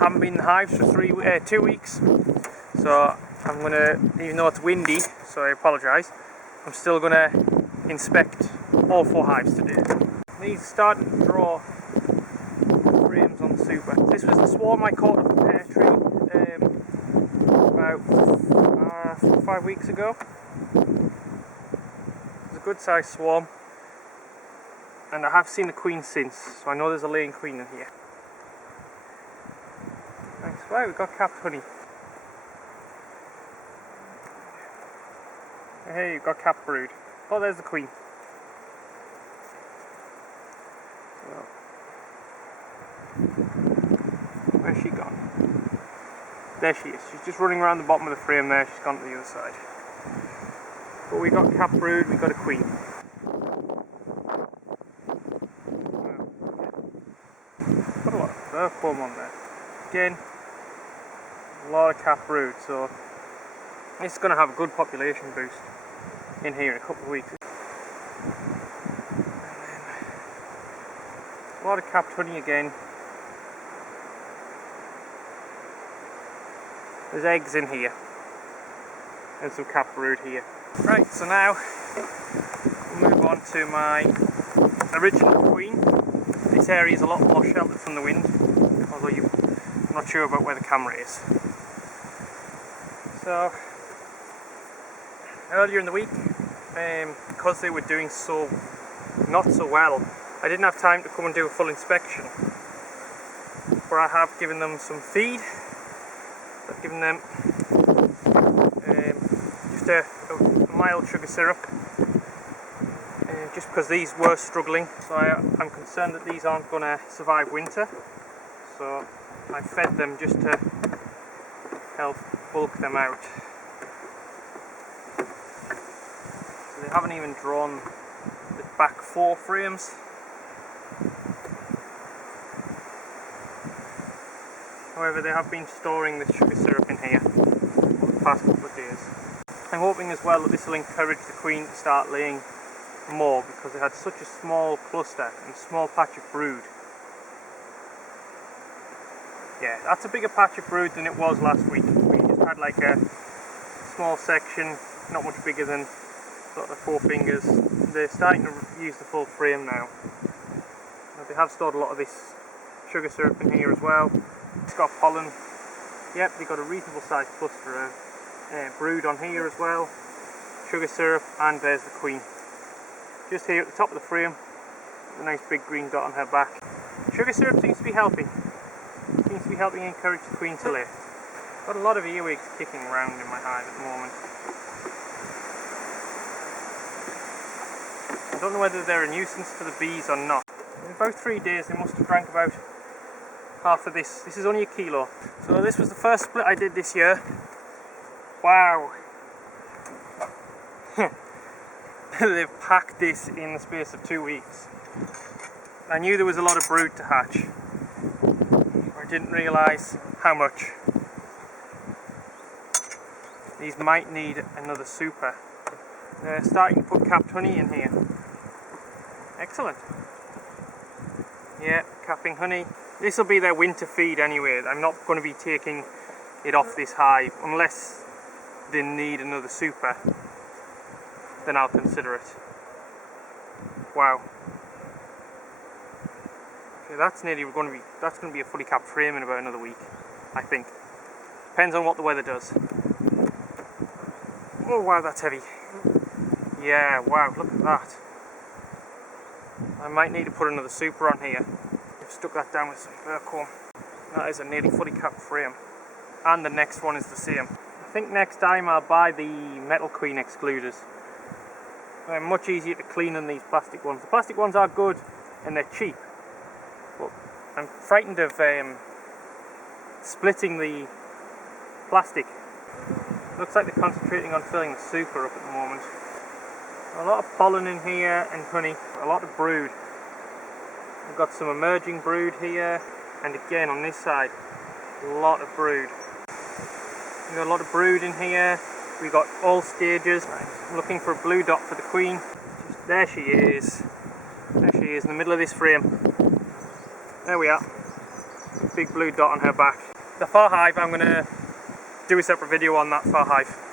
haven't been in the hives for 2 weeks, so I'm gonna, even though it's windy, so I apologise, I'm still gonna inspect all 4 hives today. These are starting to draw frames on super. This was the swarm I caught off a pear tree about 4 or 5 weeks ago. It was a good sized swarm, and I have seen the queen since, so I know there's a laying queen in here. Thanks. Wow, we've got capped honey. Hey, you've got capped brood. Oh, there's the queen. So, where's she gone? There she is. She's just running around the bottom of the frame there. She's gone to the other side. But we got capped brood, we got a queen. Got a lot of comb on there. Again, a lot of capped brood, so this is going to have a good population boost in here in a couple of weeks. A lot of capped honey again. There's eggs in here and some capped brood here. Right, so now we'll move on to my original queen. This area is a lot more sheltered from the wind, although I'm not sure about where the camera is. So earlier in the week, because they were doing not so well, I didn't have time to come and do a full inspection, but I have given them some feed. I've given them just a mild sugar syrup, just because these were struggling, so I'm concerned that these aren't going to survive winter, so I fed them just to help bulk them out. So they haven't even drawn the back 4 frames. However, they have been storing the sugar syrup in here for the past couple of days. I'm hoping as well that this will encourage the queen to start laying more, because they had such a small cluster and small patch of brood. Yeah, that's a bigger patch of brood than it was last week. We just had like a small section, not much bigger than sort of 4 fingers. They're starting to use the full frame now. They have stored a lot of this sugar syrup in here as well. It's got pollen. Yep, they've got a reasonable sized cluster of brood on here as well. Sugar syrup, and there's the queen. Just here at the top of the frame, a nice big green dot on her back. Sugar syrup seems to be helping. Seems to be helping encourage the queen to lay. Got a lot of earwigs kicking around in my hive at the moment. I don't know whether they're a nuisance to the bees or not. In about 3 days they must have drank about half of this. This is only 1 kilo. So this was the first split I did this year. Wow. They've packed this in the space of 2 weeks. I knew there was a lot of brood to hatch. I didn't realise how much. These might need another super. They're starting to put capped honey in here. Excellent. Yeah, capping honey. This will be their winter feed anyway. I'm not going to be taking it off this hive unless they need another super. Then I'll consider it. Wow. Okay, that's going to be a fully capped frame in about another week, I think. Depends on what the weather does. Oh wow, that's heavy. Yeah, wow, look at that. I might need to put another super on here. I've stuck that down with some fir comb. That is a nearly fully capped frame. And the next one is the same. I think next time I'll buy the metal queen excluders. They're much easier to clean than these plastic ones. The plastic ones are good and they're cheap, but I'm frightened of splitting the plastic. Looks like they're concentrating on filling the super up at the moment. A lot of pollen in here and honey, a lot of brood. We've got some emerging brood here, and again on this side, a lot of brood. We've got a lot of brood in here. We've got all stages. I'm looking for a blue dot for the queen. There she is. There she is in the middle of this frame. There we are. big blue dot on her back. The far hive, I'm going to do a separate video on that far hive.